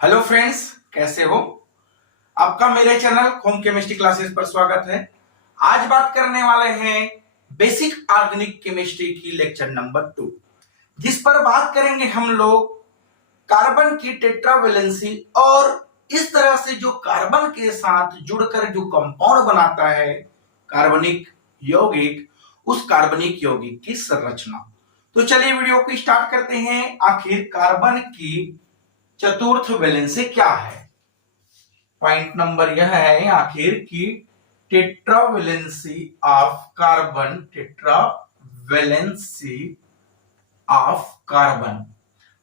Hello friends, कैसे हो? आपका मेरे चैनल होम केमिस्ट्री क्लासेस पर स्वागत है। आज बात करने वाले हैं बेसिक ऑर्गेनिक केमिस्ट्री की लेक्चर नंबर 2, जिस पर बात करेंगे हम लोग कार्बन की टेट्रावेलेंसी और इस तरह से जो कार्बन के साथ जुड़कर जो कंपाउंड बनाता है कार्बनिक यौगिक, उस कार्बनिक यौगिक की संरचना। तो चलिए वीडियो को स्टार्ट करते हैं। आखिर कार्बन की चतुर्थ वैलेंसी क्या है? पॉइंट नंबर यह है आखिर की tetravalency of carbon, tetravalency of carbon.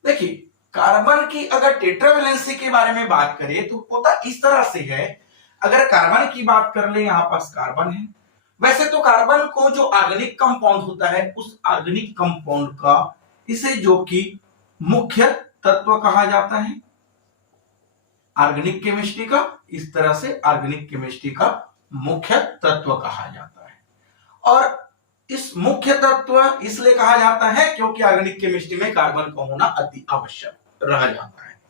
देखिए, कार्बन की अगर टेट्रावेलेंसी के बारे में बात करें तो होता इस तरह से है। अगर कार्बन की बात कर ले, यहां पास कार्बन है। वैसे तो कार्बन को जो ऑर्गेनिक कंपाउंड होता है, उस ऑर्गेनिक कंपाउंड का इसे जो कि मुख्य तत्व कहा जाता है ऑर्गेनिक केमिस्ट्री का, इस तरह से ऑर्गेनिक केमिस्ट्री का मुख्य तत्व कहा जाता है। और इस मुख्य तत्व इसलिए कहा जाता है क्योंकि ऑर्गेनिक केमिस्ट्री में कार्बन का होना अति आवश्यक रह जाता है।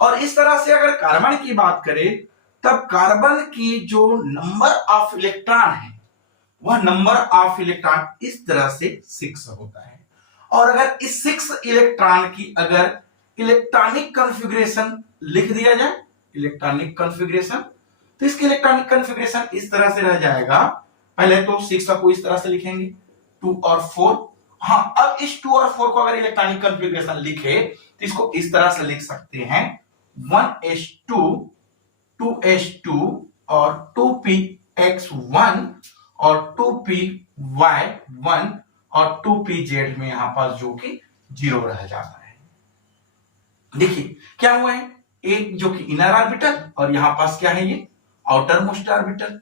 और इस तरह से अगर कार्बन की बात करें, तब कार्बन की जो नंबर ऑफ इलेक्ट्रॉन है, वह नंबर ऑफ इलेक्ट्रॉन इस तरह से 6 होता है। और अगर इस 6 इलेक्ट्रॉन की अगर इलेक्ट्रॉनिक कॉन्फ़िगरेशन लिख दिया जाए, इलेक्ट्रॉनिक कॉन्फ़िगरेशन, तो इसकी इलेक्ट्रॉनिक कॉन्फ़िगरेशन इस तरह से रह जाएगा। पहले तो 6 को इस तरह से लिखेंगे, 2 और 4। हाँ, अब इस 2 और 4 को अगर इलेक्ट्रॉनिक कॉन्फ़िगरेशन लिखे तो इसको इस तरह से लिख सकते हैं 1s2, 2s2 और 2px1 और 2py1 और 2pz में यहां पास जो कि 0 रह जाता है। देखिए क्या हुआ है, एक जो कि इनर ऑर्बिटल और यहां पास क्या है, ये आउटर मोस्ट ऑर्बिटल।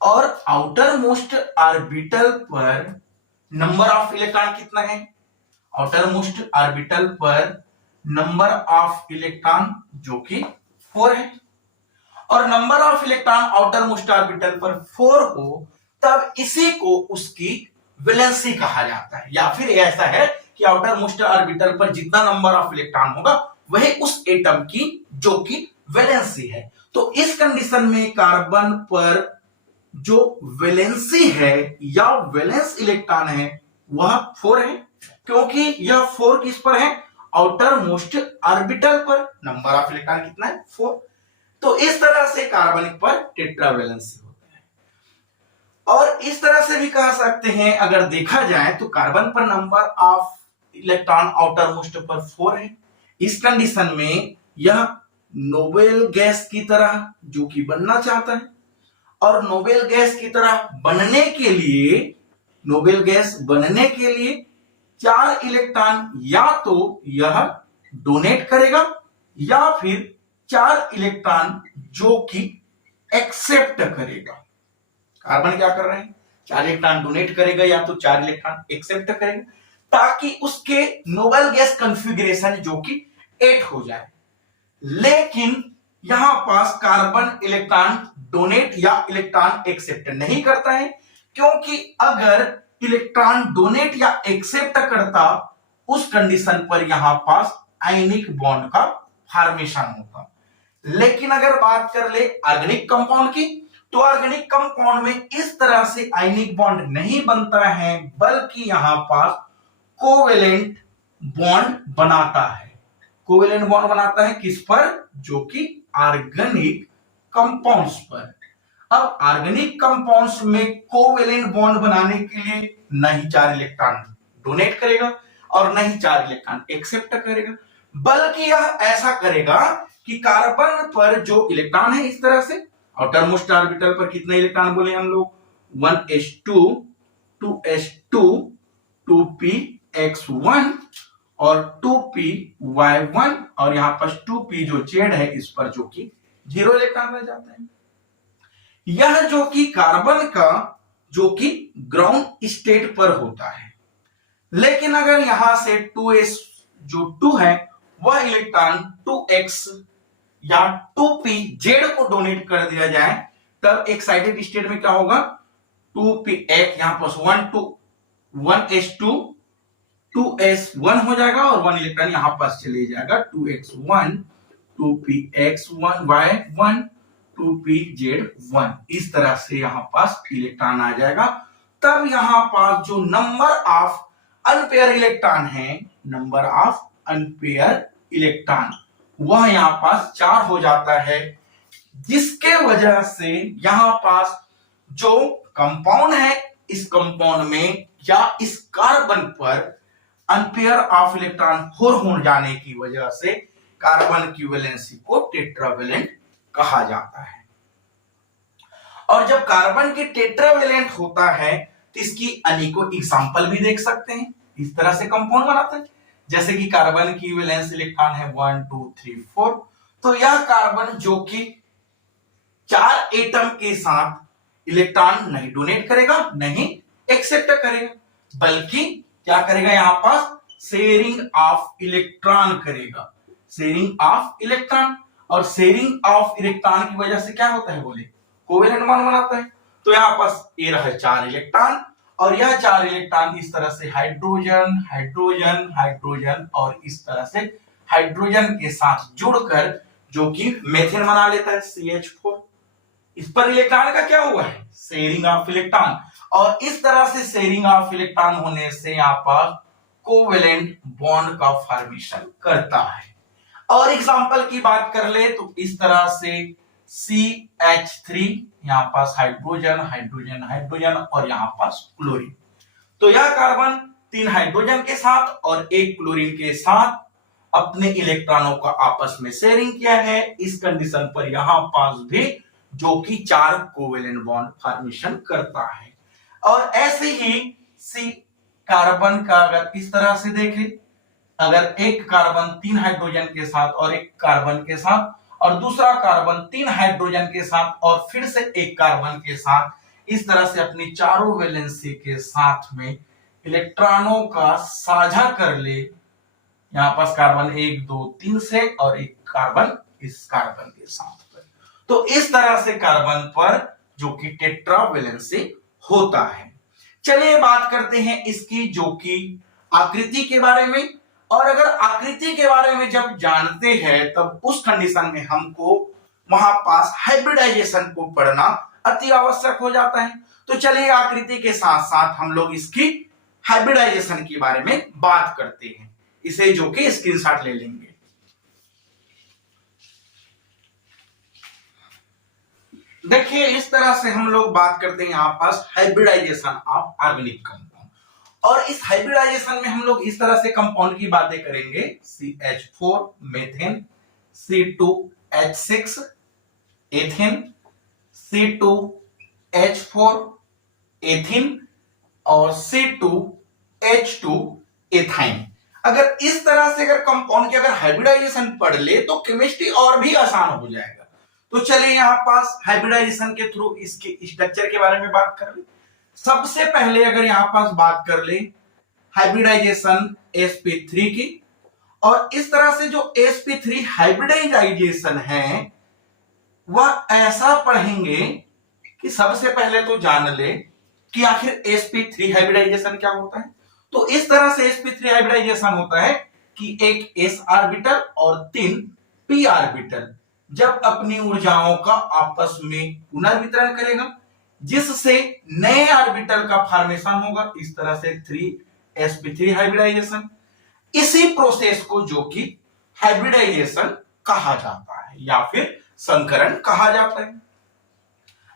और आउटर मोस्ट ऑर्बिटल पर नंबर ऑफ इलेक्ट्रॉन कितना है? आउटर मोस्ट ऑर्बिटल पर नंबर ऑफ इलेक्ट्रॉन जो कि 4 है। और number of electron outer most orbital पर 4 हो, तब इसी को उसकी वैलेंसी कहा जाता है। या फिर ऐसा है कि आउटर मोस्ट ऑर्बिटल पर जितना नंबर ऑफ इलेक्ट्रॉन होगा वही उस एटम की जो कि वैलेंसी है। तो इस कंडीशन में कार्बन पर जो वैलेंसी है या वैलेंस इलेक्ट्रॉन है वह 4 है, क्योंकि यह 4 किस पर है? आउटर मोस्ट ऑर्बिटल पर। नंबर ऑफ इलेक्ट्रॉन कितना है? 4। तो इस तरह से कार्बनिक पर टेट्रावेलेंसी होता है। और इस तरह से भी कह सकते हैं, अगर देखा जाए तो कार्बन पर number of electron outer most पर 4 है। इस कंडीशन में यह नोबेल गैस की तरह जो कि बनना चाहता है। और नोबेल गैस की तरह बनने के लिए, नोबेल गैस बनने के लिए 4 इलेक्ट्रॉन या तो यह डोनेट करेगा या फिर 4 इलेक्ट्रॉन जो कि एक्सेप्ट करेगा। कार्बन क्या कर रहे हैं? 4 इलेक्ट्रॉन डोनेट करेगा या तो 4 इलेक्ट्रॉन एक्सेप्ट करेगा, ताकि उसके नोबेल गैस कॉन्फ़िगरेशन जो कि 8 हो जाए। लेकिन यहां पास कार्बन इलेक्ट्रॉन डोनेट या इलेक्ट्रॉन एक्सेप्ट नहीं करता है, क्योंकि अगर इलेक्ट्रॉन डोनेट या एक्सेप्ट करता, उस कंडीशन पर यहां पास आयनिक बॉन्ड का फॉर्मेशन होता। लेकिन अगर बात कर ले ऑर्गेनिक कंपाउंड की, तो ऑर्गेनिक कंपाउंड में इस तरह से आयनिक बॉन्ड नहीं बनता है, बल्कि यहां पास कोवेलेंट बॉन्ड बनाता है। कोवेलेंट बॉन्ड बनाता है किस पर? जो कि ऑर्गेनिक कंपाउंड्स पर। अब ऑर्गेनिक कंपाउंड्स में कोवेलेंट बॉन्ड बनाने के लिए नहीं 4 इलेक्ट्रॉन डोनेट करेगा और नहीं 4 इलेक्ट्रॉन एक्सेप्ट करेगा, बल्कि यह ऐसा करेगा कि कार्बन पर जो इलेक्ट्रॉन है, इस तरह से आउटर मोस्ट ऑर्बिटल पर कितने इलेक्ट्रॉन बोले हम लोग? 1s2, 2s2, 2px1 और 2py1 और यहां पर 2p जो जेड है, इस पर जो कि 0 इलेक्ट्रॉन रह जाता है। यह जो कि कार्बन का जो कि ग्राउंड स्टेट पर होता है। लेकिन अगर यहां से 2s जो 2 है, वह इलेक्ट्रॉन 2x या 2p जेड को डोनेट कर दिया जाए, तब एक्साइटेड स्टेट में क्या होगा? 2px यहां पर 1s2 2s1 हो जाएगा और 1 इलेक्ट्रॉन यहां पास चले जाएगा 2x1 2px1y1 2pz1, इस तरह से यहां पास इलेक्ट्रॉन आ जाएगा। तब यहां पास जो नंबर ऑफ अनपेयर इलेक्ट्रॉन है, नंबर ऑफ अनपेयर इलेक्ट्रॉन, वह यहां पास 4 हो जाता है, जिसके वजह से यहां पास जो कंपाउंड है, इस कंपाउंड में या इस कार्बन पर अनपेयर ऑफ इलेक्ट्रॉन 4 हो जाने की वजह से कार्बन की वैलेंसी को टेट्रावेलेंट कहा जाता है। और जब कार्बन के टेट्रावेलेंट होता है तो इसकी अनेकों एग्जांपल भी देख सकते हैं। इस तरह से कंपाउंड बनाते हैं, जैसे कि कार्बन की वैलेंस इलेक्ट्रॉन है 1 2 3 4, तो यह कार्बन जो कि 4 एटम के साथ इलेक्ट्रॉन नहीं डोनेट करेगा, नहीं एक्सेप्ट करेगा, बल्कि क्या करेगा, यहां पास शेयरिंग ऑफ इलेक्ट्रॉन करेगा, शेयरिंग ऑफ इलेक्ट्रॉन। और शेयरिंग ऑफ इलेक्ट्रॉन की वजह से क्या होता है, बोले कोवेलेंट बॉन्ड बनाता है। तो यहां पास ये रहा 4 इलेक्ट्रॉन, और यह 4 इलेक्ट्रॉन इस तरह से हाइड्रोजन हाइड्रोजन हाइड्रोजन और इस तरह से हाइड्रोजन के साथ जुड़कर जो कि मेथेन बना लेता है CH4। इस पर इलेक्ट्रॉन का क्या हुआ है, शेयरिंग ऑफ इलेक्ट्रॉन, और इस तरह से शेयरिंग ऑफ इलेक्ट्रॉन होने से यहां पर कोवेलेंट बॉन्ड का फॉर्मेशन करता है। और एग्जांपल की बात कर ले तो इस तरह से CH3, यहां पास हाइड्रोजन हाइड्रोजन हाइड्रोजन और यहां पास क्लोरीन। तो यह कार्बन 3 हाइड्रोजन के साथ और 1 क्लोरीन के साथ अपने इलेक्ट्रॉनों का आपस में शेयरिंग किया है। इस कंडीशन पर यहां पास भी जो कि 4 कोवेलेंट बॉन्ड फॉर्मेशन करता है। और ऐसे ही सी कार्बन का अगर इस तरह से देखें, अगर एक कार्बन 3 हाइड्रोजन के साथ और एक कार्बन के साथ, और दूसरा कार्बन 3 हाइड्रोजन के साथ और फिर से एक कार्बन के साथ, इस तरह से अपनी चारों वैलेंसी के साथ में इलेक्ट्रॉनों का साझा कर ले, यहां पास कार्बन 1 2 3 से और एक कार्बन इस कार्बन के साथ, तो इस तरह से कार्बन पर जो कि टेट्रावेलेंसी होता है। चलिए बात करते हैं इसकी जो कि आकृति के बारे में। और अगर आकृति के बारे में जब जानते हैं तब उस कंडीशन में हमको वहां पास हाइब्रिडाइजेशन को पढ़ना अति आवश्यक हो जाता है। तो चलिए आकृति के साथ साथ हम लोग इसकी हाइब्रिडाइजेशन के बारे में बात करते हैं, इसे जो कि स्क्रीनशॉट ले लेंगे। देखिए इस तरह से हम लोग बात करते हैं यहां पास हाइब्रिडाइजेशन ऑफ ऑर्गेनिक कंपाउंड, और इस हाइब्रिडाइजेशन में हम लोग इस तरह से कंपाउंड की बातें करेंगे, CH4 methane, C2H6 ethane, C2H4 ethyne और C2H2 एथाइन। अगर इस तरह से अगर कंपाउंड की अगर हाइब्रिडाइजेशन पढ़ ले तो केमिस्ट्री और भी आसान हो जाएगा। तो चलिए यहां पास हाइब्रिडाइजेशन के थ्रू इसके स्ट्रक्चर के बारे में बात कर ले। सबसे पहले अगर यहां पास बात कर ले हाइब्रिडाइजेशन sp3 की, और इस तरह से जो sp3 हाइब्रिडाइजेशन है वह ऐसा पढ़ेंगे कि सबसे पहले तो जान ले कि आखिर sp3 हाइब्रिडाइजेशन क्या होता है। तो इस तरह से sp3 हाइब्रिडाइजेशन होता है कि एक s ऑर्बिटल और 3 p ऑर्बिटल जब अपनी ऊर्जाओं का आपस में पुनर्वितरण करेगा, जिससे नए ऑर्बिटल का फॉर्मेशन होगा, इस तरह से 3sp3 हाइब्रिडाइजेशन। इसी प्रोसेस को जो कि हाइब्रिडाइजेशन कहा जाता है या फिर संकरण कहा जाता है।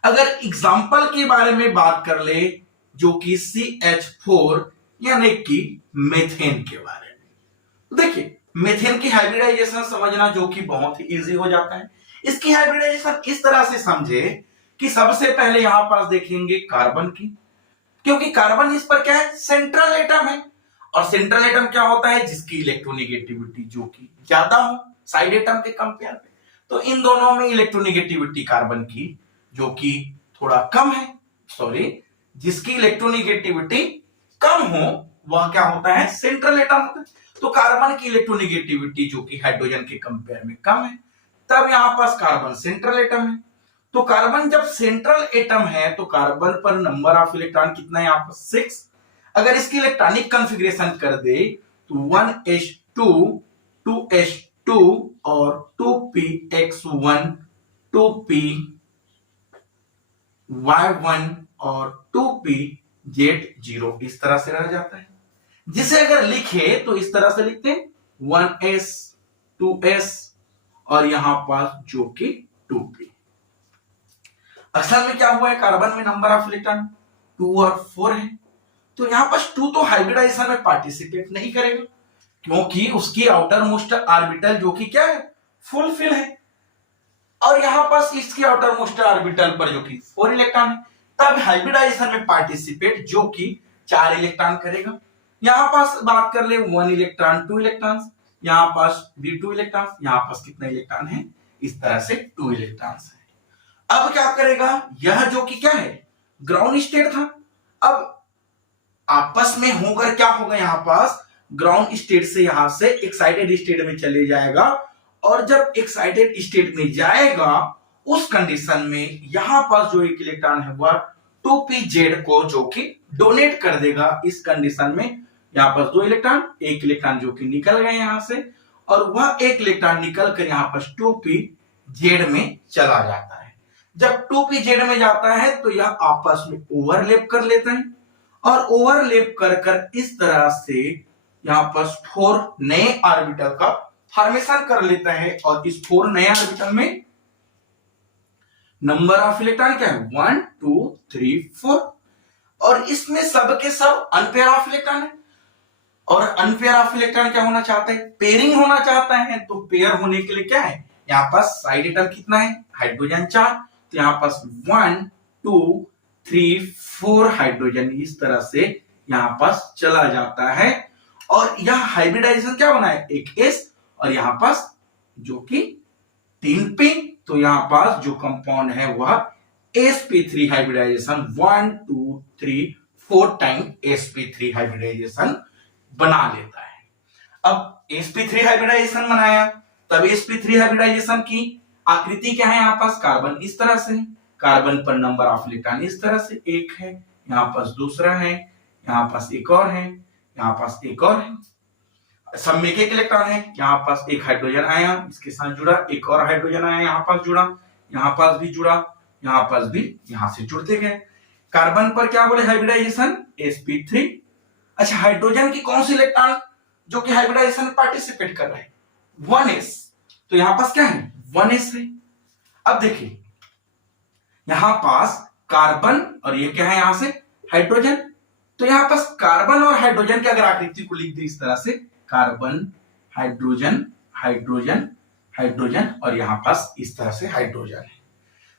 अगर एग्जाम्पल के बारे में बात कर ले जो कि CH4 यानी कि मेथेन के बारे में, देखिए मेथेन की हाइब्रिडाइजेशन समझना जो कि बहुत ही इजी हो जाता है। इसकी हाइब्रिडाइजेशन इस तरह से समझे कि सबसे पहले यहां पास देखेंगे कार्बन की, क्योंकि कार्बन इस पर क्या है, सेंट्रल एटम है, और सेंट्रल एटम क्या होता है, जिसकी इलेक्ट्रोनेगेटिविटी जो कि ज्यादा हो साइड एटम के कंपेयर में। तो इन दोनों में इलेक्ट्रोनेगेटिविटी कार्बन की जो कि थोड़ा कम है, सॉरी जिसकी इलेक्ट्रोनेगेटिविटी कम हो वह क्या होता है, सेंट्रल एटम होता है। तो कार्बन की इलेक्ट्रोनेगेटिविटी जो कि हाइड्रोजन के कंपेयर में कम है, तब यहां पास कार्बन सेंट्रल एटम है। तो कार्बन जब सेंट्रल एटम है तो कार्बन पर नंबर ऑफ इलेक्ट्रॉन कितना है, यहां पर 6। अगर इसकी इलेक्ट्रॉनिक कॉन्फ़िगरेशन कर दे तो 1s2 2s 2 और 2px1 2py1 और 2pz0 इस तरह से रह जाता है। जिसे अगर लिखे तो इस तरह से लिखते हैं 1s 2s और यहां पास जो कि 2p। असल में क्या हुआ है, कार्बन में नंबर ऑफ इलेक्ट्रॉन 2 और 4 है, तो यहां पास 2 तो हाइब्रिडाइजेशन में पार्टिसिपेट नहीं करेगा क्योंकि उसकी आउटर मोस्ट ऑर्बिटल जो कि क्या है, फुलफिल है, और यहां पास इसकी आउटर मोस्ट ऑर्बिटल पर जो कि 4 इलेक्ट्रॉन है, तब हाइब्रिडाइजेशन में पार्टिसिपेट जो कि 4 इलेक्ट्रॉन करेगा। यहां पास बात कर ले 1 इलेक्ट्रॉन 2 इलेक्ट्रॉन, यहां पास भी 2 इलेक्ट्रॉन, यहां पास कितने इलेक्ट्रॉन है, इस तरह से 2 इलेक्ट्रॉन है। अब क्या करेगा, यह जो कि क्या है, ग्राउंड स्टेट था, अब आपस में होकर क्या होगा, यहां पास ग्राउंड स्टेट से यहां से एक्साइटेड स्टेट में चले जाएगा, और जब एक्साइटेड स्टेट में जाएगा उस कंडीशन में यहां पास जो एक इलेक्ट्रॉन है वह 2pz को जो कि डोनेट कर देगा। इस कंडीशन में यहां पास 2 इलेक्ट्रॉन, एक इलेक्ट्रॉन जो कि निकल गए यहां से, और वह एक इलेक्ट्रॉन निकल कर यहां पास 2pz में चला जाता है। जब 2pz में जाता है तो यह आपस में ओवरलैप कर लेते हैं, और ओवरलैप कर कर इस तरह से यहां पास 4 नए ऑर्बिटल का फॉर्मेशन कर लेता है, और इस 4 नए ऑर्बिटल में नंबर ऑफ इलेक्ट्रॉन क्या है, 1 2 3 4, और इसमें सब के सब अनपेयर ऑफ इलेक्ट्रॉन है, और अनपेयर ऑफ इलेक्ट्रॉन क्या होना चाहता है, पेयरिंग होना चाहता है। तो पेयर होने के लिए क्या है, यहां पास साइड एटम कितना है, हाइड्रोजन 4, तो यहां पास 1 2 3 4 हाइड्रोजन इस तरह से यहां पास चला जाता है, और यह हाइब्रिडाइजेशन क्या बना है, एक s, और यहां पास जो कि 3p, तो यहां पास जो कंपाउंड है वह sp3 hybridisation 1 2 3 4 time sp3 hybridisation बना लेता है। अब sp3 हाइब्रिडाइजेशन बनाया, तब sp3 हाइब्रिडाइजेशन की आकृति क्या है, यहां पास कार्बन इस तरह से, कार्बन पर नंबर ऑफ इलेक्ट्रॉन इस तरह से, एक है, यहां पास दूसरा है, यहां पास एक और है, यहां पास एक और है, सब में एक इलेक्ट्रॉन है, यहां पास एक हाइड्रोजन आया इसके साथ जुड़ा, एक और हाइड्रोजन आया यहां पास जुड़ा, यहां पास भी जुड़ा, यहां पास भी, यहां से जुड़ते गए। कार्बन पर क्या बोले, हाइब्रिडाइजेशन sp3। अच्छा, हाइड्रोजन की कौन सी इलेक्ट्रॉन जो कि हाइब्रिडाइजेशन में पार्टिसिपेट कर रहे हैं, 1s, तो यहां पास क्या है, 1s है। अब देखिए यहां पास कार्बन और ये क्या है, यहां से हाइड्रोजन, तो यहां पास कार्बन और हाइड्रोजन की अगर आकृति को लिख दे इस तरह से, कार्बन हाइड्रोजन हाइड्रोजन हाइड्रोजन, और यहां पास इस तरह से हाइड्रोजन है,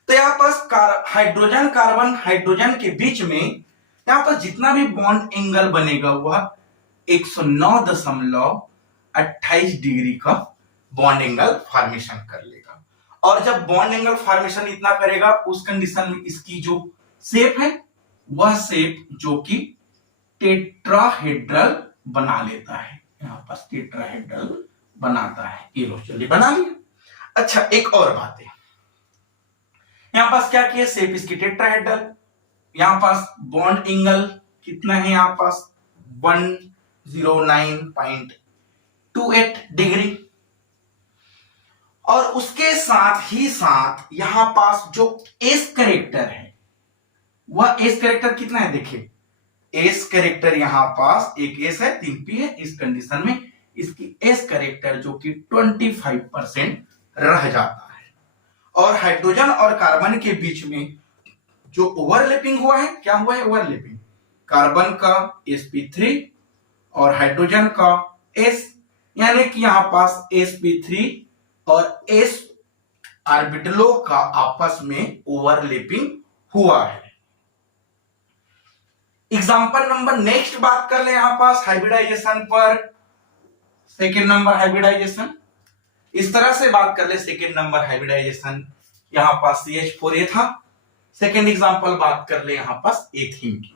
तो यहां पास हाइड्रोजन कार्बन हाइड्रोजन के बीच में यहां पास जितना भी बॉन्ड एंगल बनेगा वह 109.28 डिग्री का बॉन्ड एंगल फॉर्मेशन कर लेगा, और जब बॉन्ड एंगल फॉर्मेशन इतना करेगा उस कंडीशन में इसकी जो शेप है वह शेप जो कि टेट्राहेड्रल बना लेता है, यहां पास टेट्राहेड्रल बनाता है। ये लो चलिए बना लिया। अच्छा, एक और बात है, यहां पास क्या किया, शेप इसकी टेट्राहेड्रल, यहां पास बॉन्ड एंगल कितना है, यहां पास 109.28 डिग्री, और उसके साथ ही साथ यहां पास जो एस कैरेक्टर है वह एस कैरेक्टर कितना है, देखिए एस कैरेक्टर यहां पास एक एस है 3p है, इस कंडीशन में इसकी एस कैरेक्टर जो कि 25% रह जाता है, और हाइड्रोजन और कार्बन के बीच में जो ओवरलैपिंग हुआ है, क्या हुआ है, ओवरलैपिंग, कार्बन का sp3 और हाइड्रोजन का s, यानी कि यहां पास sp3 और s ऑर्बिटलों का आपस में ओवरलैपिंग हुआ है। एग्जांपल नंबर नेक्स्ट बात कर ले, यहां पास हाइब्रिडाइजेशन पर, सेकेंड नंबर हाइब्रिडाइजेशन इस तरह से बात कर ले, सेकेंड नंबर हाइब्रिडाइजेशन यहां पास CH4a था। सेकेंड एग्जांपल बात कर ले यहां पास एथीन की,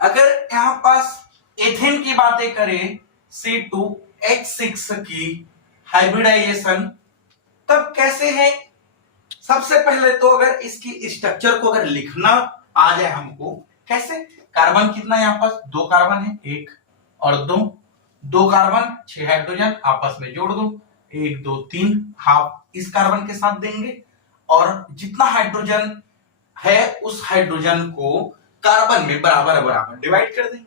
अगर यहां पास एथेन की बातें करें C2H6 की हाइब्रिडाइजेशन, तब कैसे है, सबसे पहले तो अगर इसकी स्ट्रक्चर को अगर लिखना आ जाए हमको, कैसे, कार्बन कितना यहां पास 2 कार्बन है, 1 और 2, 2 कार्बन 6 हाइड्रोजन आपस में जोड़ दो, 1 2 3 हाफ इस कार्बन के साथ देंगे और जितना हाइड्रोजन है उस हाइड्रोजन को कार्बन में बराबर बराबर डिवाइड कर देंगे।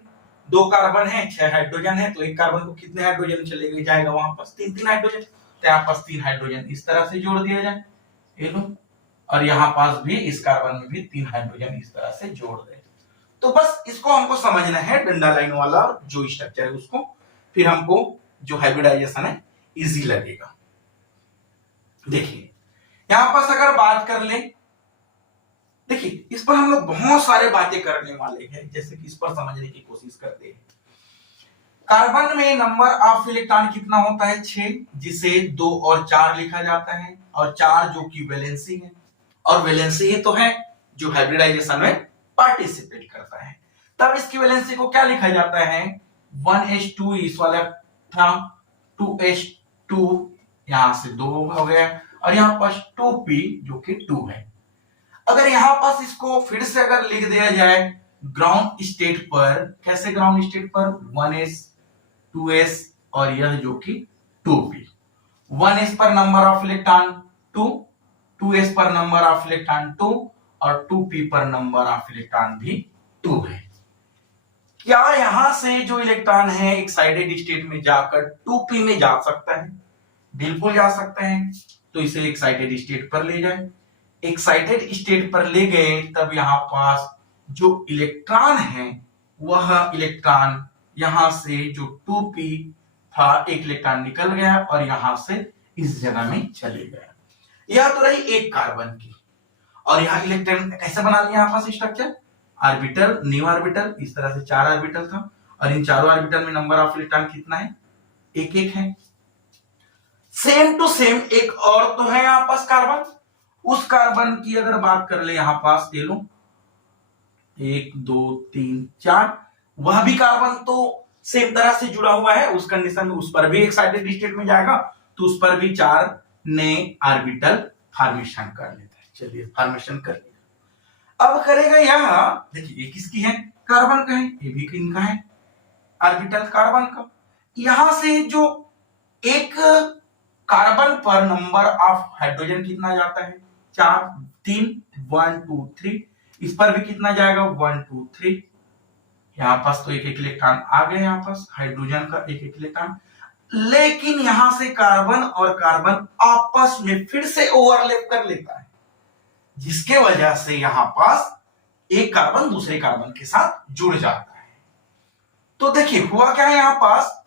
2 कार्बन है 6 हाइड्रोजन है, तो एक कार्बन को कितने हाइड्रोजन चले जाएगा वहां पास 3 हाइड्रोजन, तो यहाँ पास 3 हाइड्रोजन इस तरह से जोड़ दिया जाए, ये लो, और यहाँ पास भी इस कार्बन में भी 3 हाइड्रोजन इस तरह से जोड़ दे। तो बस इसको हमको समझना है डंडा लाइन वाला जो स्ट्रक्चर है उसको, फिर हमको जो हाइब्रिडाइजेशन है इजी लगेगा। देखिए यहां पास अगर बात कर ले, देखिए इस पर हम लोग बहुत सारे बातें करने वाले हैं, जैसे कि इस पर समझने की कोशिश करते हैं। कार्बन में नंबर ऑफ इलेक्ट्रॉन कितना होता है 6, जिसे 2 और 4 लिखा जाता है, और 4 जो कि वैलेंसी है, और वैलेंसी ही तो है जो हाइब्रिडाइजेशन में पार्टिसिपेट करता है। तब इसकी वैलेंसी को क्या लिखा जाता है 1s2 इस वाला था, 2s2 यहां से 2 हो गया, और यहां पास 2p जो कि 2 है। अगर यहां पास इसको फिर से अगर लिख दिया जाए ग्राउंड स्टेट पर, कैसे ग्राउंड स्टेट पर 1s 2s और यह जो कि 2p, 1s पर नंबर ऑफ इलेक्ट्रॉन 2, 2s पर नंबर ऑफ इलेक्ट्रॉन 2 और 2p पर नंबर ऑफ इलेक्ट्रॉन भी 2 है। क्या यहां से जो इलेक्ट्रॉन है एक्साइटेड स्टेट में जाकर 2p में जा सकता है? बिल्कुल जा सकते हैं। तो इसे एक्साइटेड स्टेट पर ले जाए, एक्साइटेड स्टेट पर ले गए, तब यहां पास जो इलेक्ट्रॉन है वह इलेक्ट्रॉन यहां से जो 2p था एक इलेक्ट्रॉन निकल गया और यहां से इस जगह में चले गया। यह तो रही एक कार्बन की, और यहां इलेक्ट्रॉन कैसे बना लिया यहां पास स्ट्रक्चर, ऑर्बिटल न्यू ऑर्बिटल, इस तरह से 4 ऑर्बिटल था, और इन चारों ऑर्बिटल में नंबर ऑफ इलेक्ट्रॉन कितना है, एक एक है। सेम टू सेम एक और तो है यहां पास कार्बन, उस कार्बन की अगर बात कर ले यहां पास ले लो 1 2 3 4, वह भी कार्बन तो सेम तरह से जुड़ा हुआ है, उस कंडीशन में उस पर भी एक्साइटेड स्टेट में जाएगा, तो उस पर भी 4 ने ऑर्बिटल फॉर्मेशन कर लेता है। चलिए फॉर्मेशन कर लिया। अब करेगा यहां, देखिए ये किसकी है, कार्बन का है, ये भी किनका है, ऑर्बिटल कार्बन का। यहां से जो एक कार्बन पर नंबर ऑफ हाइड्रोजन कितना जाता है 4 3 1 2 3, इस पर भी कितना जाएगा 1 2 3, यहां पास तो एक एक इलेक्ट्रॉन आ गए, यहां पास हाइड्रोजन का एक एक इलेक्ट्रॉन, लेकिन यहां से कार्बन और कार्बन आपस में फिर से ओवरलैप कर लेता है, जिसके वजह से यहां पास एक कार्बन दूसरे कार्बन के साथ जुड़ जाता है। तो देखिए हुआ क्या है, यहां पास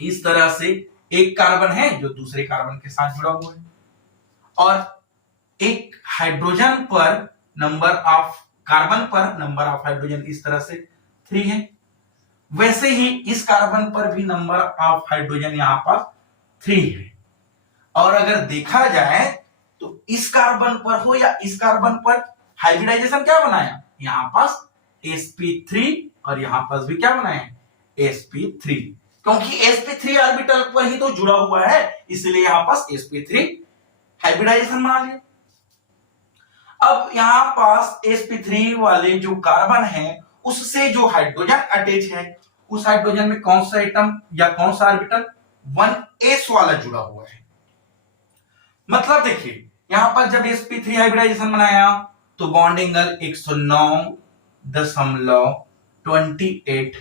इस तरह से एक कार्बन है जो दूसरे कार्बन के साथ जुड़ा हुआ है, और एक हाइड्रोजन पर नंबर ऑफ कार्बन पर नंबर ऑफ हाइड्रोजन इस तरह से 3 है, वैसे ही इस कार्बन पर भी नंबर ऑफ हाइड्रोजन यहां पर 3 है। और अगर देखा जाए तो इस कार्बन पर हो या इस कार्बन पर हाइब्रिडाइजेशन क्या बनाया, यहां पास sp3 और यहां पास भी क्या बनाया sp3, क्योंकि sp3 ऑर्बिटल पर ही तो जुड़ा हुआ है, इसलिए यहां पास sp3 हाइब्रिडाइजेशन बना लिया। अब यहां पास sp3 वाले जो कार्बन है उससे जो हाइड्रोजन अटैच है, उस हाइड्रोजन में कौन सा एटम या कौन सा ऑर्बिटल 1s वाला जुड़ा हुआ है। मतलब देखिए यहां पर जब sp3 हाइब्रिडाइजेशन बनाया तो बॉन्ड एंगल 109.28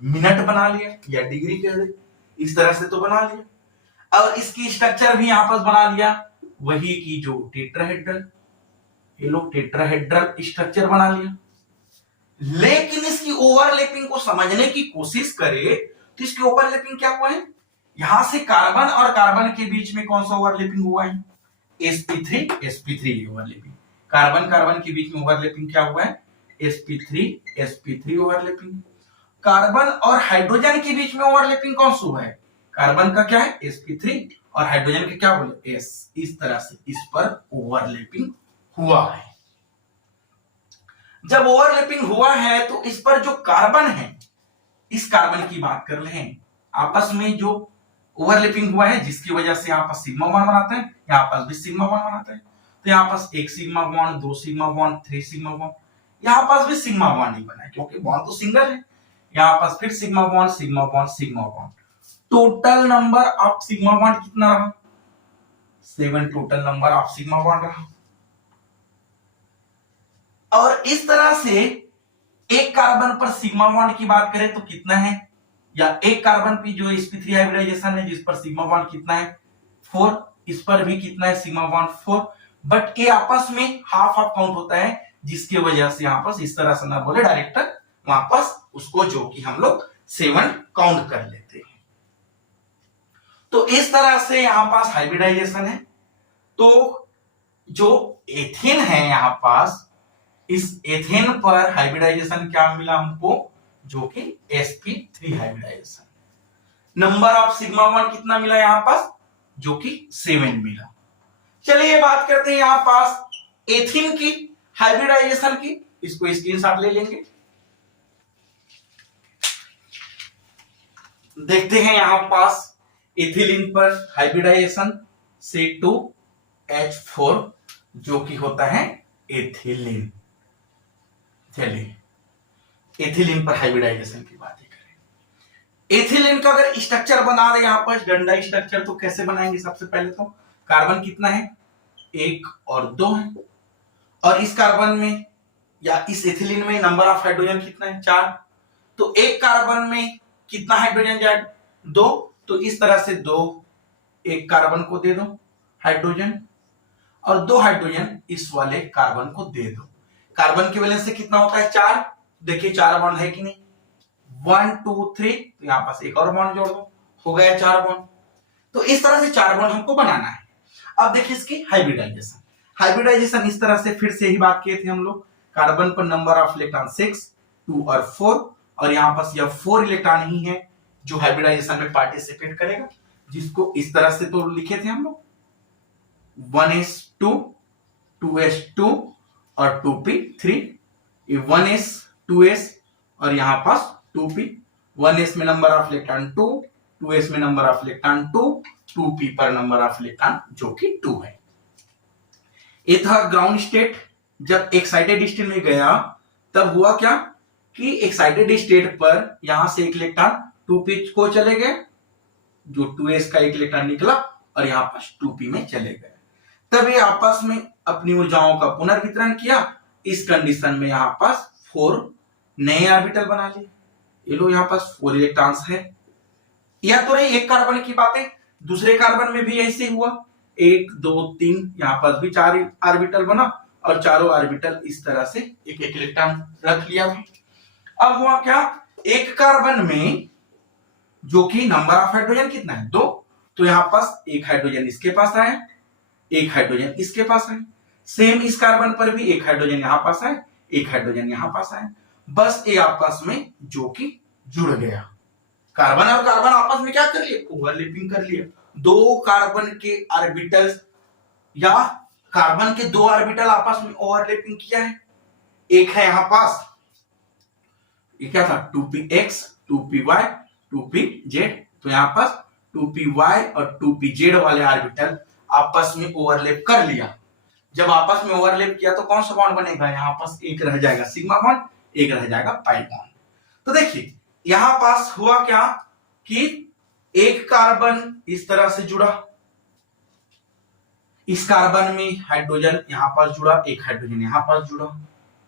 मिनट बना लिया या डिग्री कह दे, इस तरह से तो बना लिया। और इसकी स्ट्रक्चर भी यहां पर बना लिया वही की जो टेट्राहेड्रल, ये लोग टेट्राहेड्रल स्ट्रक्चर बना लिया। लेकिन इसकी ओवरलैपिंग को समझने की कोशिश करें तो इसकी ओवरलैपिंग क्या हुआ है, यहां से कार्बन और कार्बन के बीच में कौन सा ओवरलैपिंग हुआ है sp3 ओवरलैपिंग, कार्बन कार्बन के बीच में ओवरलैपिंग क्या हुआ है sp3 ओवरलैपिंग। कार्बन और हाइड्रोजन के बीच में ओवरलैपिंग कौन सा हुआ है, कार्बन का क्या है sp3 और हाइड्रोजन के क्या बोले s, इस तरह से इस पर ओवरलैपिंग हुआ है। जब ओवरलैपिंग हुआ है तो इस पर जो कार्बन है, इस कार्बन की बात कर रहे हैं, आपस में जो ओवरलैपिंग हुआ है जिसकी वजह से यहाँ पर सिग्मा बॉन्ड बनाते हैं, यहाँ पास भी सिग्मा बॉन्ड बनाते हैं, तो यहाँ पास एक sigma bond 2 sigma bond 3 sigma bond, यहाँ पास भी सिग्मा बॉन्ड ही बना है क्योंकि बॉन्ड तो सिंगल है, यहाँ पास फिर sigma bond sigma bond sigma bond, total number of sigma bond कितना रहा? 7 total number of sigma bond रहा। और इस तरह से एक कार्बन पर सिग्मा बॉन्ड की बात करें तो कितना है, या एक कार्बन पे जो sp3 हाइब्रिडाइजेशन है जिस पर सिग्मा बॉन्ड कितना है 4, इस पर भी कितना है सिग्मा बॉन्ड 4, बट ये आपस में हाफ हाफ काउंट होता है, जिसकी वजह से यहाँ पर इस तरह से ना बोले डायरेक्ट वापस उसको जो कि हम लोग 7 काउंट कर लेते हैं। तो इस तरह से यहाँ पास हाइब्रिडाइजेशन है। तो जो एथेन है यहाँ पास, इस एथेन पर हाइब्रिडाइजेशन क्या मिला हमको, जो कि sp3 hybridization. Number of sigma bond कितना मिला यहाँ पास, जो कि 7 मिला। चलिए बात करते हैं यहाँ पास एथीन की हाइब्रिडाइजेशन की, इसको स्क्रीनशॉट ले लेंगे। देखते हैं यहाँ पास एथिलीन पर हाइब्रिडाइजेशन C2H4 जो कि होता है एथिलीन। चलिए एथिलीन पर हाइब्रिडाइजेशन की बात करें। एथिलीन का अगर स्ट्रक्चर बना दे यहाँ पर डंडा स्ट्रक्चर, तो कैसे बनाएंगे? सबसे पहले तो कार्बन कितना है, 1 और 2 है, और इस कार्बन में या इस एथिलीन में नंबर ऑफ हाइड्रोजन कितना है, 4। तो एक कार्बन में कितना हाइड्रोजन जाएगा, 2। तो इस तरह से 2 एक कार्बन को दे दो हाइड्रोजन, और 2 हाइड्रोजन इस वाले कार्बन को दे दो। कार्बन की वैलेंस से कितना होता है, 4। देखिए 4 बॉन्ड है कि नहीं, 1 2 3, तो यहां पास एक और बॉन्ड जोड़ दो, हो गया 4 बॉन्ड। तो इस तरह से 4 बॉन्ड हमको बनाना है। अब देखिए इसकी हाइब्रिडाइजेशन। हाइब्रिडाइजेशन इस तरह से फिर से ही बात किए थे हम लोग, कार्बन पर नंबर ऑफ इलेक्ट्रॉन 6, 2 और 4, और यहाँ पास यह 4 इलेक्ट्रॉन ही है जो हाइब्रिडाइजेशन में पार्टिसिपेट करेगा, जिसको इस तरह से तो लिखे थे हम लोग 1s2, 2s2 और 2p3, 1s 2s और यहाँ पास 2p। 1s में नंबर ऑफ इलेक्ट्रॉन 2, 2s में नंबर ऑफ इलेक्ट्रॉन 2, 2p पर नंबर ऑफ इलेक्ट्रॉन जो कि 2 है। ये था ग्राउंड स्टेट। जब एक्साइटेड स्टेट में गया तब हुआ क्या कि एक्साइटेड स्टेट पर यहां से एक इलेक्ट्रॉन 2p को चले गए, जो 2s का एक इलेक्ट्रॉन निकला और यहाँ पास 2p में चले गए। तब ये आपस में अपनी ऊर्जाओं का पुनर्वितरण किया। इस कंडीशन में यहाँ पास 4 नए ऑर्बिटल बना लिए। ये लो यहाँ पास 4 इलेक्ट्रॉन्स है। यह तो रही एक कार्बन की बातें, दूसरे कार्बन में भी ऐसे हुआ, 1 2 3, यहाँ पास भी 4 ऑर्बिटल बना और चारों ऑर्बिटल इस तरह से एक एक इलेक्ट्रॉन रख लिया। अब हुआ क्या, एक कार्बन में जो कि नंबर ऑफ हाइड्रोजन कितना है, 2, तो यहाँ पास एक हाइड्रोजन इसके पास आए, एक हाइड्रोजन इसके पास आए। सेम इस कार्बन पर भी एक हाइड्रोजन यहाँ पास आए, एक हाइड्रोजन यहाँ पास आए। बस ये आपस में जो कि जुड़ गया। कार्बन और कार्बन आपस में क्या कर लिए, ओवरलैपिंग कर लिया। 2 कार्बन के ऑर्बिटल्स या कार्बन के 2 ऑर्बिटल आपस में ओवरलैपिंग किया है। एक है यहाँ पास, ये क्या था, 2px, 2py, 2pz, तो यहाँ पास 2py और 2pz वाले ऑर्बिटल आपस में ओवरलैप कर लिया। जब आपस में ओवरलैप किया तो कौन सा बॉन्ड बनेगा, यहाँ पास एक रह जाएगा सिग्मा बॉन्ड, एक रह जाएगा पाई बॉन्ड। तो देखिए यहां पास हुआ क्या कि एक कार्बन इस तरह से जुड़ा, इस कार्बन में हाइड्रोजन यहां पास जुड़ा, एक हाइड्रोजन यहां पास जुड़ा।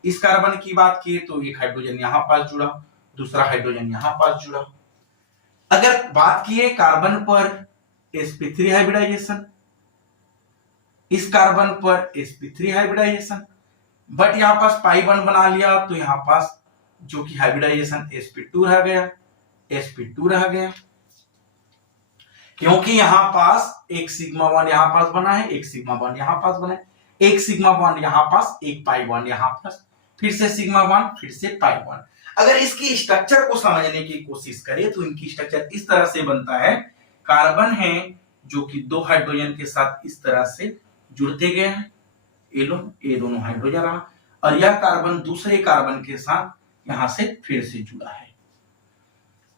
इस कार्बन की बात की तो एक हाइड्रोजन यहां पास जुड़ा, दूसरा हाइड्रोजन यहां पास जुड़ा। अगर बात की कार्बन पर sp3 हाइब्रिडाइजेशन, इस कार्बन पर sp3 हाइब्रिडाइजेशन, बट यहां पास पाई बॉन्ड बना लिया, तो यहां पास जो कि हाइब्रिडाइजेशन sp2 रह गया, sp2 रह गया, क्योंकि यहां पास एक सिग्मा बॉन्ड यहां पास बना है, एक सिग्मा बॉन्ड यहां पास बना है, एक सिग्मा बॉन्ड यहां पास, एक पाई बॉन्ड यहां पास, फिर से सिग्मा बॉन्ड, फिर से पाई बॉन्ड। अगर इसकी स्ट्रक्चर को समझने की कोशिश करें तो इनकी स्ट्रक्चर इस तरह से बनता है, कार्बन है जो कि 2 हाइड्रोजन के साथ इस तरह से जुड़ते गए हैं, ये लो ये दोनों हाइड्रोजन रहा, और यह कार्बन दूसरे कार्बन के साथ यहां से फिर से जुड़ा है।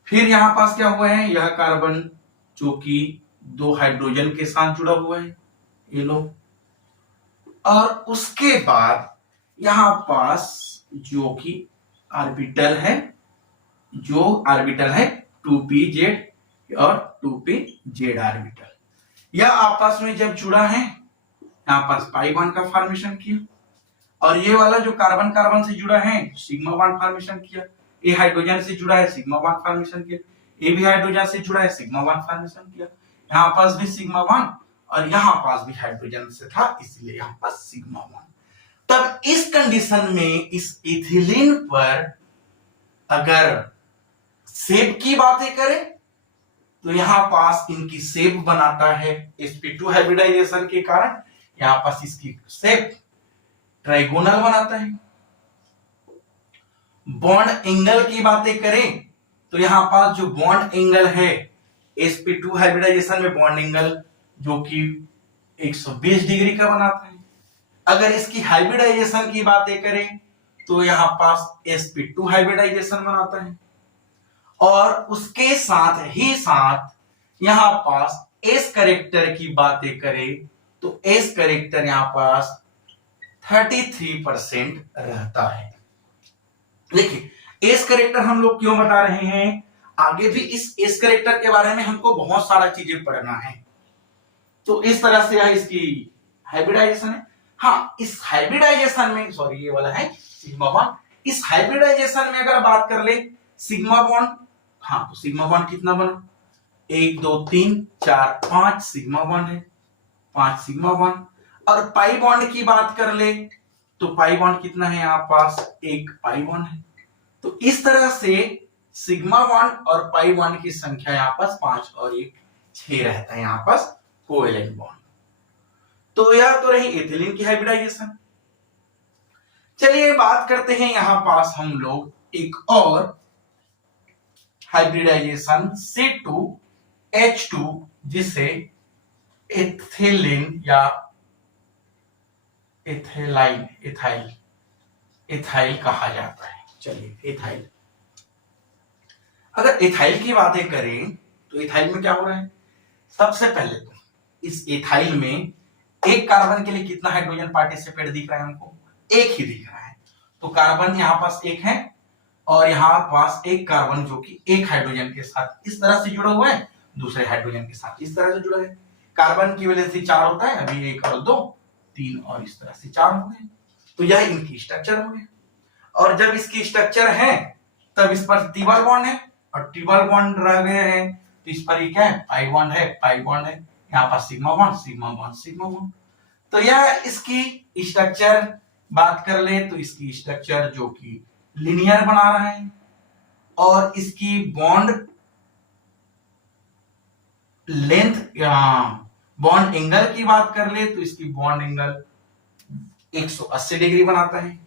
फिर यहां पास क्या हुआ है, यह कार्बन जो कि 2 हाइड्रोजन के साथ जुड़ा हुआ है, ये लो, और उसके बाद यहां पास जो कि ऑर्बिटल है, जो ऑर्बिटल है 2pz और 2p जेड ऑर्बिटल। यह आपस में जब जुड़ा है यहाँ पास पाई बॉन्ड का फॉर्मेशन किया, और ये वाला जो कार्बन कार्बन से जुड़ा है सिग्मा बॉन्ड फॉर्मेशन किया। ए हाइड्रोजन से जुड़ा है सिग्मा बॉन्ड फॉर्मेशन किया, ए भी हाइड्रोजन से जुड़ा है सिग्मा बॉन्ड फॉर्मेशन किया। यहाँ पास भी सिग्मा बॉन्ड और यहाँ पास भी हाइड्रोजन से था, इसलिए यहाँ पास सिग्मा बॉन्ड। तब इस कंडीशन में इस इथिलीन पर अगर शेप की बातें करें तो यहाँ पास इनकी शेप बनाता है sp2 हाइब्रिडाइजेशन के कारण, यहाँ पास इसकी शेप ट्राइगोनल बनाता है। बॉन्ड एंगल की बातें करें तो यहाँ पास जो बॉन्ड एंगल है sp2 हाइब्रिडाइजेशन में बॉन्ड एंगल जो कि 120 डिग्री का बनाता है। अगर इसकी हाइब्रिडाइजेशन की बातें करें तो यहाँ पास sp2 हाइब्रिडाइजेशन बनाता है, और उसके साथ ही साथ यहाँ पास एस करेक्टर की बातें करें तो एस करेक्टर यहाँ पास 33% रहता है। देखिए एस करेक्टर हम लोग क्यों बता रहे हैं, आगे भी इस एस करेक्टर के बारे में हमको बहुत सारा चीजें पढ़ना है। तो इस तरह से इसकी हाइब्रिडाइजेशन है। हाँ, इस हाइब्रिडाइजेशन में सॉरी ये वाला है सिग्मा बॉन्ड, इस हाइब्रिडाइजेशन में अगर बात कर ले सिग्मा बॉन्ड, हाँ तो सिग्मा बॉन्ड कितना बना 1 2 3 4 5 सिग्मा बॉन्ड है, 5 सिग्मा बॉन्ड। और पाई बॉन्ड की बात कर ले तो पाई बॉन्ड कितना है यहाँ पास 1 पाई बॉन्ड है। तो इस तरह से सिग्मा बॉन्ड और पाई बॉन्ड की संख्या यहाँ पास 5 और 1 6 रहता है यहाँ पास कोवेलेंट बॉन्ड। तो यह तो रही एथिलीन की हाइब्रिडाइजेशन। चलिए बात करते हैं यहाँ पास हम लोग एक और हाइब्रिडाइजेशन C2H2 जिसे एथिलीन या एथाइल कहा जाता है। चलिए एथाइल, अगर एथाइल की बातें करें तो एथाइल में क्या हो रहा है, सबसे पहले तो इस एथाइल में एक कार्बन के लिए कितना हाइड्रोजन पार्टिसिपेट दिख रहा है हमको, एक ही दिख रहा है। तो कार्बन यहाँ पास एक है और यहाँ पास एक कार्बन जो कि एक हाइड्रोजन के साथ इस तरह से जुड़ा हुआ है, दूसरे हाइड्रोजन के साथ इस तरह से जुड़ा है। कार्बन की वैलेंसी 4 होता है, अभी 1 और 2 3 और इस तरह से 4 हो गए। तो यह इनकी स्ट्रक्चर हो गया। और जब इसकी स्ट्रक्चर है तब इस पर ट्रिपल बॉन्ड है और ट्रिपल बॉन्ड रह गए हैं तो इस पर क्या है पाई बॉन्ड है, पाई बॉन्ड है, यहाँ पर sigma bond sigma bond sigma bond. तो यह इसकी स्ट्रक्चर बात कर ले तो इसकी स्ट्रक्चर जो कि लिनियर बना रहा है, और इसकी बॉन्ड लेंथ बॉन्ड एंगल की बात कर ले तो इसकी बॉन्ड एंगल 180 डिग्री बनाता है।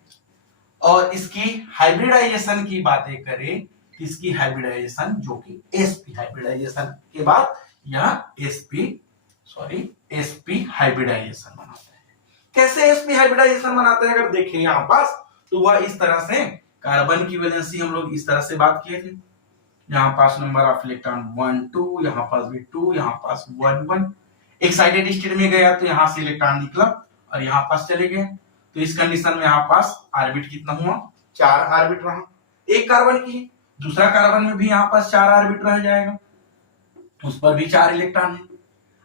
और इसकी हाइब्रिडाइजेशन की बातें करें तो इसकी हाइब्रिडाइजेशन जो कि sp हाइब्रिडाइजेशन के बाद यह sp हाइब्रिडाइजेशन बनाता है। कैसे sp हाइब्रिडाइजेशन बनाता है अगर देखें यहाँ पास तो वह इस तरह से कार्बन की वैलेंसी हम लोग इस तरह से बात किए थे, यहाँ पास नंबर ऑफ इलेक्ट्रॉन 1 2, यहाँ पास भी 2, यहाँ पास 1 1। एक्साइटेड स्टेट में गया तो यहाँ से इलेक्ट्रॉन निकला और यहाँ पास चले गए। तो इस कंडीशन में यहाँ पास ऑर्बिट कितना हुआ 4 ऑर्बिट रहा, एक कार्बन की, दूसरा कार्बन में भी यहाँ पास 4 ऑर्बिट रह जाएगा, उस पर भी 4 इलेक्ट्रॉन है।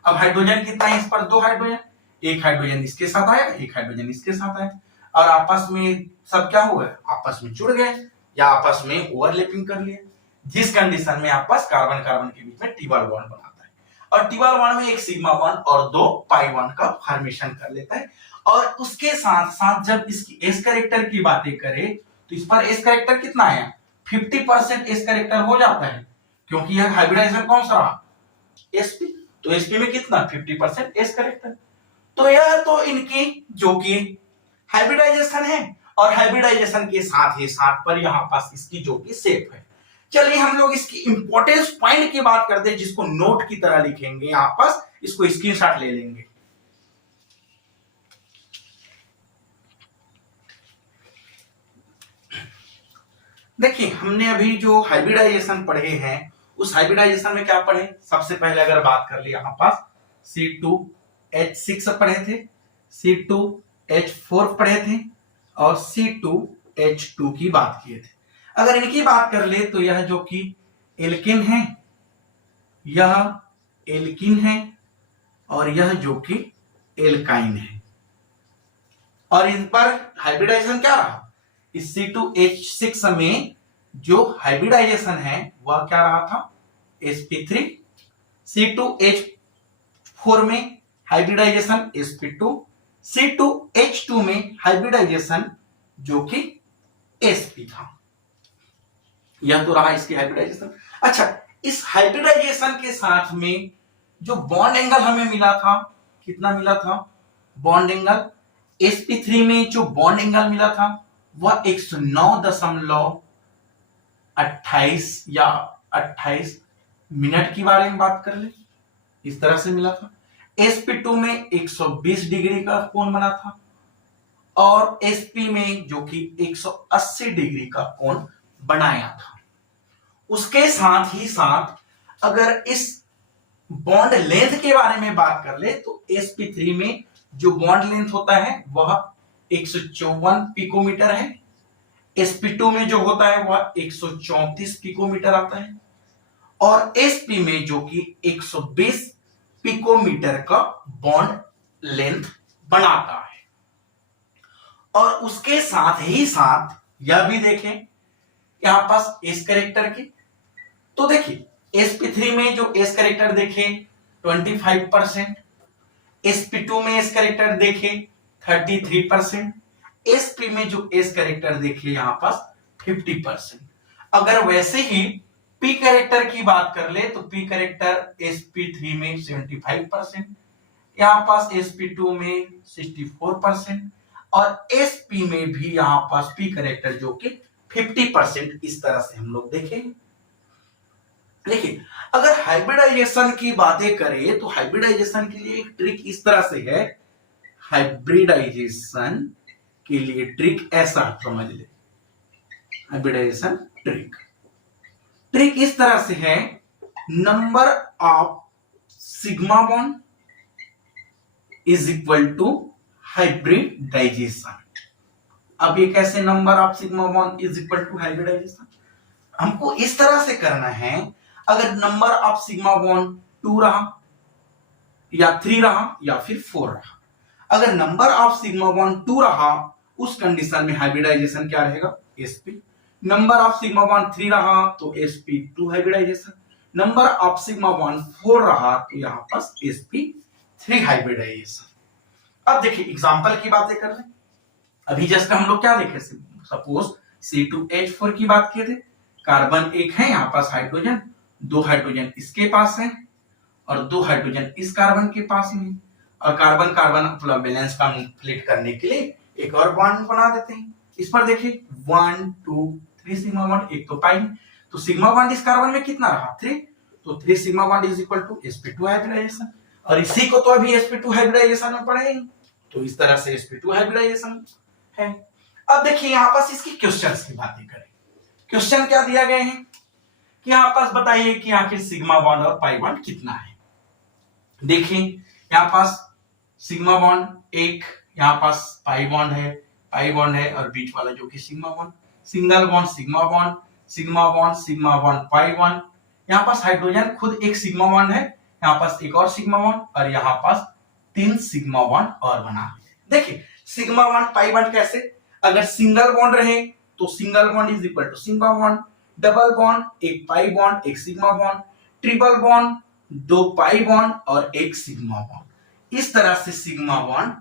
अब हाइड्रोजन कितना है इस पर 2 हाइड्रोजन, एक हाइड्रोजन इसके साथ आया, एक हाइड्रोजन इसके साथ आया, और आपस में सब क्या हुआ आपस में जुड़ गए या आपस में ओवरलैपिंग कर लिए, जिस कंडीशन में आपस कार्बन कार्बन के बीच में ट्रिपल बॉन्ड बनाता है। और ट्रिपल बॉन्ड में एक सिग्मा बॉन्ड और 2 पाई बॉन्ड का फॉर्मेशन कर लेता है। और उसके साथ साथ जब इसकी एस कैरेक्टर की बातें करें तो इस पर एस कैरेक्टर कितना आया 50% एस कैरेक्टर हो जाता है, क्योंकि यह हाइब्रिडाइजेशन कौन सा रहा sp, तो sp में कितना 50% एस कैरेक्टर। तो यह तो इनकी जो कि हाइब्रिडाइजेशन है, और हाइब्रिडाइजेशन के साथ ही साथ पर यहाँ पास इसकी जो कि शेप है। चलिए हम लोग इसकी इंपॉर्टेंस पॉइंट की बात करते हैं जिसको नोट की तरह लिखेंगे, यहाँ पास इसको स्क्रीनशॉट ले लेंगे। देखिए हमने अभी जो हाइब्रिडाइजेशन पढ़े हैं उस हाइब्रिडाइजेशन में क्या पढ़े, सबसे पहले अगर बात कर ले यहाँ पास C2H6 पढ़े थे, C2H4 पढ़े थे और C2H2 की बात किए थे। अगर इनकी बात कर ले तो यह जो कि एल्केन है यह एल्किन है और यह जो कि एल्काइन है। और इन पर हाइब्रिडाइजेशन क्या रहा, इस C2H6 में जो हाइब्रिडाइजेशन है वह क्या रहा था, sp3, C2H4 में हाइब्रिडाइजेशन sp2, C2H2 में हाइब्रिडाइजेशन जो कि sp था। यह तो रहा इसकी हाइब्रिडाइजेशन। अच्छा, इस हाइब्रिडाइजेशन के साथ में जो बॉन्ड एंगल हमें मिला था, कितना मिला था बॉन्ड एंगल, sp3 में जो बॉन्ड एंगल मिला था वह 109.28 या 28 मिनट के बारे में बात कर ले, इस तरह से मिला था। sp2 में 120 डिग्री का कोण बना था और sp में जो कि 180 डिग्री का कोण बनाया था। उसके साथ ही साथ अगर इस बॉन्ड लेंथ के बारे में बात कर ले तो sp3 में जो बॉन्ड लेंथ होता है वह 154 पिकोमीटर है, sp2 में जो होता है वह 134 पिकोमीटर आता है और sp में जो कि 120 पिकोमीटर का बॉन्ड लेंथ बनाता है। और उसके साथ ही साथ यह भी देखें यहां पास एस कैरेक्टर की, तो देखिए sp3 में जो एस कैरेक्टर देखे 25%, sp2 में एस कैरेक्टर देखे 33%, sp में जो एस कैरेक्टर देखे यहां पास 50%। अगर वैसे ही p कैरेक्टर की बात कर ले तो p कैरेक्टर sp3 में 75%, यहां पास sp2 में 64% और sp में भी यहां पास p कैरेक्टर जो कि 50%, इस तरह से हम लोग देखेंगे। देखिए अगर हाइब्रिडाइजेशन की बातें करें तो हाइब्रिडाइजेशन के लिए एक ट्रिक इस तरह से है, हाइब्रिडाइजेशन के लिए ट्रिक ऐसा समझ ले, हाइब्रिडाइजेशन ट्रिक इस तरह से है, number of sigma bond is equal to hybridization. अब ये कैसे number of sigma bond is equal to hybridization, हमको इस तरह से करना है, अगर नंबर ऑफ सिग्मा बॉन्ड 2 रहा या 3 रहा या फिर 4 रहा, अगर नंबर ऑफ सिग्मा बॉन्ड 2 रहा उस कंडीशन में हाइब्रिडाइजेशन क्या रहेगा, sp। Number of sigma bond 3 रहा तो sp2 hybridization, number of sigma bond 4 रहा तो यहां पास sp3 हाइब्रिडाइजेशन। अब देखिए एग्जांपल की बातें कर रहे, अभी जस्ट हम लोग क्या देखे, सपोज C2H4 की बात किए थे, कार्बन एक है यहां पास हाइड्रोजन, 2 हाइड्रोजन इसके पास है और 2 हाइड्रोजन इस कार्बन के पास में, और कार्बन कार्बन अपना बैलेंस कंप्लीट करने के लिए एक और बॉन्ड बना देते हैं। इस पर देखिए 1 2 3 सिग्मा बॉन्ड, एक तो पाई, तो सिग्मा बॉन्ड इस कार्बन में कितना रहा 3, तो 3 sigma bond is equal to sp2 hybridization, और इसी को तो अभी sp2 हाइब्रिडाइजेशन में पढ़ेंगे, तो इस तरह से sp2 हाइब्रिडाइजेशन है। अब देखिए यहां पास इसकी क्वेश्चंस की बातें करें, क्वेश्चन क्या दिया गए हैं कि यहां पास बताइए कि आखिर सिग्मा बॉन्ड और पाई बॉन्ड कितना है। देखिए यहां पास सिग्मा बॉन्ड एक, यहां पास पाई बॉन्ड है और बीच वाला जो कि sigma bond, single bond sigma bond, sigma bond sigma bond pi bond, यहां पास हाइड्रोजन खुद एक सिग्मा बॉन्ड है, यहां पास एक और सिग्मा बॉन्ड और यहां पास 3 सिग्मा बॉन्ड और बना। देखिए सिग्मा बॉन्ड पाई बॉन्ड कैसे, अगर सिंगल बॉन्ड रहे तो single bond is equal to sigma bond, double bond एक पाई बॉन्ड एक sigma bond, triple bond 2 pi bond और एक सिग्मा बॉन्ड। इस तरह से सिग्मा बॉन्ड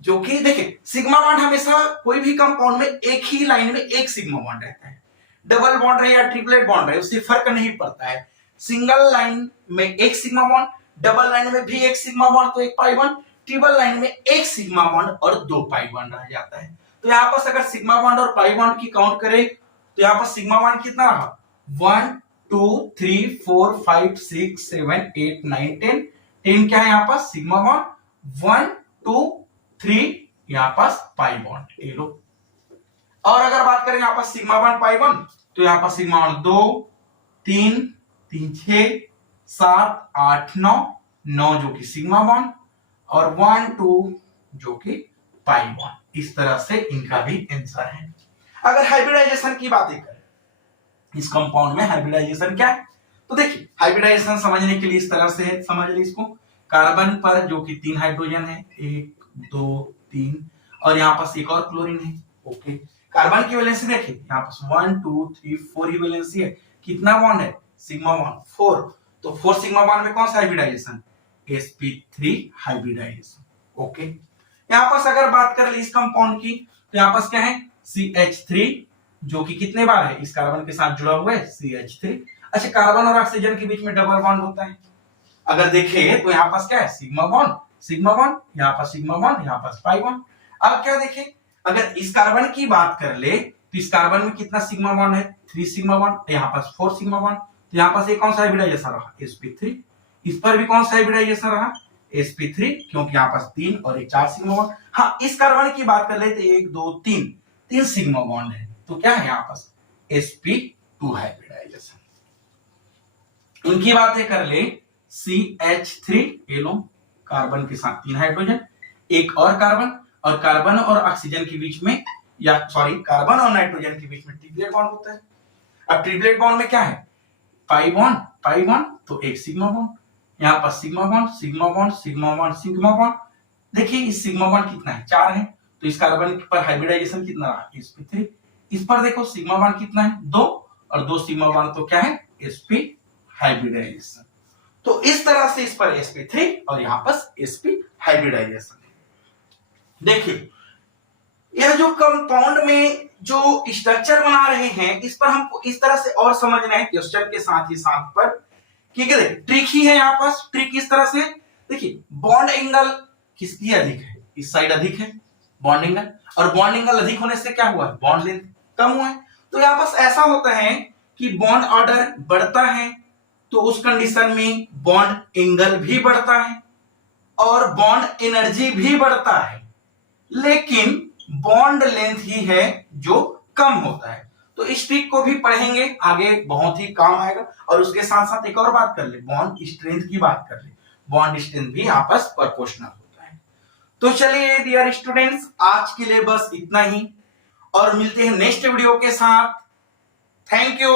जो कि देखिए सिग्मा बॉन्ड हमेशा कोई भी कंपाउंड में एक ही लाइन में एक सिग्मा बॉन्ड रहता है, डबल बॉन्ड रहे या ट्रिपलेट बॉन्ड रहे उससे फर्क नहीं पड़ता है, सिंगल लाइन में एक सिग्मा बॉन्ड, डबल लाइन में भी एक सिग्मा बॉन्ड तो एक पाई बॉन्ड, ट्रिपल लाइन में एक सिग्मा बॉन्ड और 2 पाई बॉन्ड रह जाता है। तो यहाँ पर अगर सिग्मा बॉन्ड और पाई बॉन्ड की काउंट करें तो यहाँ पर सिग्मा बॉन्ड कितना रहा 1 2 3 4 5 6 7 8 9 10, 10 क्या है यहाँ पास सिग्मा बॉन्ड, 1 2 3 यहाँ पास पाई बॉन्ड, ये लो। और अगर बात करें यहाँ पास सिग्मा बॉन्ड पाई बॉन्ड तो यहाँ पास सिग्मा बॉन्ड 2 3 3 6 7 8 9 9 जो कि सिग्मा बॉन्ड और 1 2 जो कि पाई बॉन्ड, इस तरह से इनका भी आंसर है। अगर हाइब्रिडाइजेशन की बातें करें इस कंपाउंड में हाइब्रिडाइजेशन क्या है तो देखिए हाइब्रिडाइजेशन समझने के लिए इस तरह से है, समझ लीजिए इसको। कार्बन पर जो कि 3 हाइड्रोजन है, 1 2 3, और यहाँ पास एक और क्लोरीन है। ओके, कार्बन की वैलेंसी देखिए यहाँ पास 1 2 3 4 ही वैलेंसी है। कितना बॉन्ड है? Sigma bond 4। तो 4 सिग्मा बॉन्ड में कौन सा हाइब्रिडाइजेशन? sp3 hybridisation. ओके, यहाँ पास अगर बात कर ली इस कंपाउंड की तो यहाँ पास क्या है? CH3 जो कि कितने बार है इस कार्बन के साथ जुड़ा हुआ है? CH3। अच्छा, कार्बन और ऑक्सीजन के बीच में डबल बॉन्ड होता है। अगर देखें तो यहाँ पास क्या है? सिग्मा बॉन्ड, यहाँ पास सिग्मा बॉन्ड, यहाँ पास पाई बॉन्ड। अब क्या देखें, अगर इस कार्बन की बात कर ले तो इस कार्बन में कितना सिग्मा बॉन्ड है? 3 सिग्मा बॉन्ड, यहाँ पास 4 सिग्मा बॉन्ड। तो यहाँ पास एक कौन सा हाइब्रिडाइजेशन रहा? sp3। इस पर भी कौन सा हाइब्रिडाइजेशन रहा? sp3, क्योंकि यहाँ पास 3 और एक 4 सिग्मा बॉन्ड। हाँ, इस कार्बन की बात कर ले तो 1 2 3 सिग्मा बॉन्ड है। तो क्या है यहाँ पास? sp2 hybridisation. इनकी बातें कर ले, CH3 ये लो, कार्बन के साथ 3 हाइड्रोजन, एक और कार्बन, और कार्बन और ऑक्सीजन के बीच में, या सॉरी कार्बन और नाइट्रोजन के बीच में ट्रिपलेट बॉन्ड होता है। अब ट्रिपलेट बॉन्ड में क्या है? पाई बॉन्ड, तो एक सिग्मा बॉन्ड, यहाँ पर sigma bond, sigma bond, sigma bond, sigma bond. देखिए इस सिग्मा बॉन्ड कितना है? 4 है। तो इस कार्बन पर हाइब्रिडाइजेशन कितना रहा? sp3। इस पर देखो सिग्मा बॉन्ड कितना है? 2, और 2 सिग्मा बॉन्ड, तो क्या है? sp hybridization. तो इस तरह से इस पर sp3 और यहाँ पर sp हाइब्रिडाइजेशन है। देखिए यह जो कंपाउंड में जो स्ट्रक्चर बना रहे हैं, इस पर हमको इस तरह से और समझना है क्वेश्चन के साथ ही साथ पर, ठीक है। ट्रिक ही है यहाँ पास, ट्रिक इस तरह से देखिए, बॉन्ड एंगल किसकी अधिक है? इस साइड अधिक है बॉन्ड एंगल, और बॉन्ड एंगल अधिक होने से क्या हुआ? बॉन्ड लेंथ कम हुआ है। तो यहाँ पास ऐसा होता है कि बॉन्ड ऑर्डर बढ़ता है तो उस कंडीशन में बॉन्ड एंगल भी बढ़ता है और बॉन्ड एनर्जी भी बढ़ता है, लेकिन बॉन्ड लेंथ ही है जो कम होता है। तो इस ट्रिक को भी पढ़ेंगे आगे, बहुत ही काम आएगा। और उसके साथ साथ एक और बात कर ले, बॉन्ड स्ट्रेंथ की बात कर ले। बॉन्ड स्ट्रेंथ भी आपस प्रोपोर्शनल होता है। तो चलिए डियर स्टूडेंट्स, आज के लिए बस इतना ही, और मिलते हैं नेक्स्ट वीडियो के साथ। Thank you.